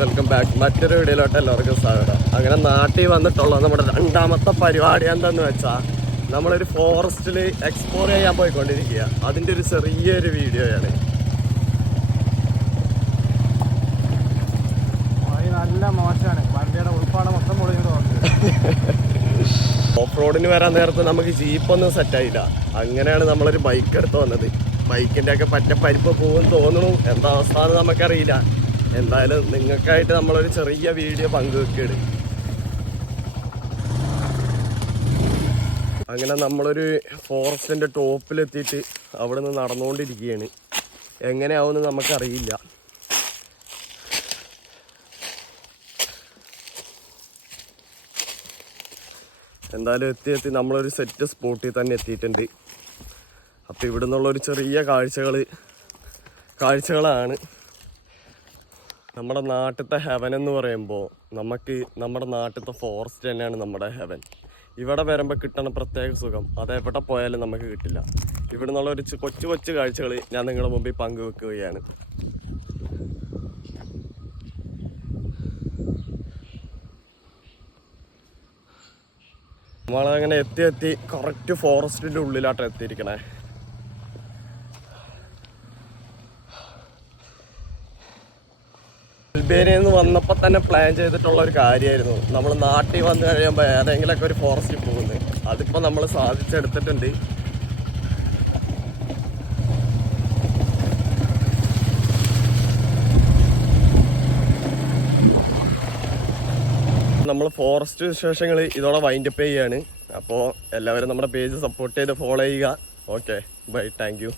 Welcome back. മറ്റൊരു വീഡിയോയിലോട്ട് എല്ലാവർക്കും സ്വാഗതം. അങ്ങനെ നാട്ടിൽ വന്നിട്ടുള്ള നമ്മുടെ രണ്ടാമത്തെ പരിപാടി എന്താന്ന് വെച്ചാൽ നമ്മളൊരു ഫോറസ്റ്റിൽ എക്സ്പ്ലോർ ചെയ്യാൻ പോയിക്കൊണ്ടിരിക്കുക. അതിൻ്റെ ഒരു ചെറിയൊരു വീഡിയോയാണ്. നല്ല മോശമാണ്, വണ്ടിയുടെ ഉൾപ്പാട് മൊത്തം പൊളിഞ്ഞു. ഓഫ് റോഡിന് വരാൻ നേരത്തെ നമുക്ക് ജീപ്പൊന്നും സെറ്റായില്ല. അങ്ങനെയാണ് നമ്മളൊരു ബൈക്ക് എടുത്ത് വന്നത്. ബൈക്കിൻ്റെ ഒക്കെ പറ്റ പരിപ്പ് പോകും തോന്നുന്നു. എന്താ അവസ്ഥ എന്ന് നമുക്കറിയില്ല. എന്തായാലും നിങ്ങൾക്കായിട്ട് നമ്മളൊരു ചെറിയ വീഡിയോ പങ്കുവെക്കുകയാണ്. അങ്ങനെ നമ്മളൊരു ഫോറസ്റ്റിൻ്റെ ടോപ്പിലെത്തിയിട്ട് അവിടെ നിന്ന് നടന്നുകൊണ്ടിരിക്കുകയാണ്. എങ്ങനെയാവുമെന്ന് നമുക്കറിയില്ല. എന്തായാലും എത്തി നമ്മളൊരു സെറ്റ് സ്പോട്ടിൽ തന്നെ എത്തിയിട്ടുണ്ട്. അപ്പോൾ ഇവിടെ നിന്നുള്ളൊരു ചെറിയ കാഴ്ചകളാണ്. നമ്മുടെ നാട്ടിലത്തെ ഹെവൻ എന്ന് പറയുമ്പോൾ നമുക്ക് നമ്മുടെ നാട്ടിലത്തെ ഫോറസ്റ്റ് തന്നെയാണ് നമ്മുടെ ഹെവൻ. ഇവിടെ വരുമ്പോൾ കിട്ടണ പ്രത്യേക സുഖം അതെവിടെ പോയാലും നമുക്ക് കിട്ടില്ല. ഇവിടെ നിന്നുള്ള ഒരു കൊച്ചു കാഴ്ചകൾ ഞാൻ നിങ്ങളുടെ മുമ്പിൽ പങ്കുവെക്കുകയാണ്. നമ്മളങ്ങനെ എത്തി കറക്റ്റ് ഫോറസ്റ്റിൻ്റെ ഉള്ളിലാട്ടാണ് എത്തിയിരിക്കണേ. അൽബേനിയയിൽ നിന്ന് വന്നപ്പോൾ തന്നെ പ്ലാൻ ചെയ്തിട്ടുള്ള ഒരു കാര്യമായിരുന്നു. നമ്മൾ നാട്ടിൽ വന്നു കഴിയുമ്പോൾ ഏതെങ്കിലുമൊക്കെ ഒരു ഫോറസ്റ്റിൽ പോകുന്നത്. അതിപ്പോൾ നമ്മൾ സാധിച്ചെടുത്തിട്ടുണ്ട്. നമ്മൾ ഫോറസ്റ്റ് വിശേഷങ്ങൾ ഇതോടെ വൈൻഡപ്പ് ചെയ്യുകയാണ്. അപ്പോൾ എല്ലാവരും നമ്മുടെ പേജ് സപ്പോർട്ട് ചെയ്ത് ഫോളോ ചെയ്യുക. Okay, bye, thank U.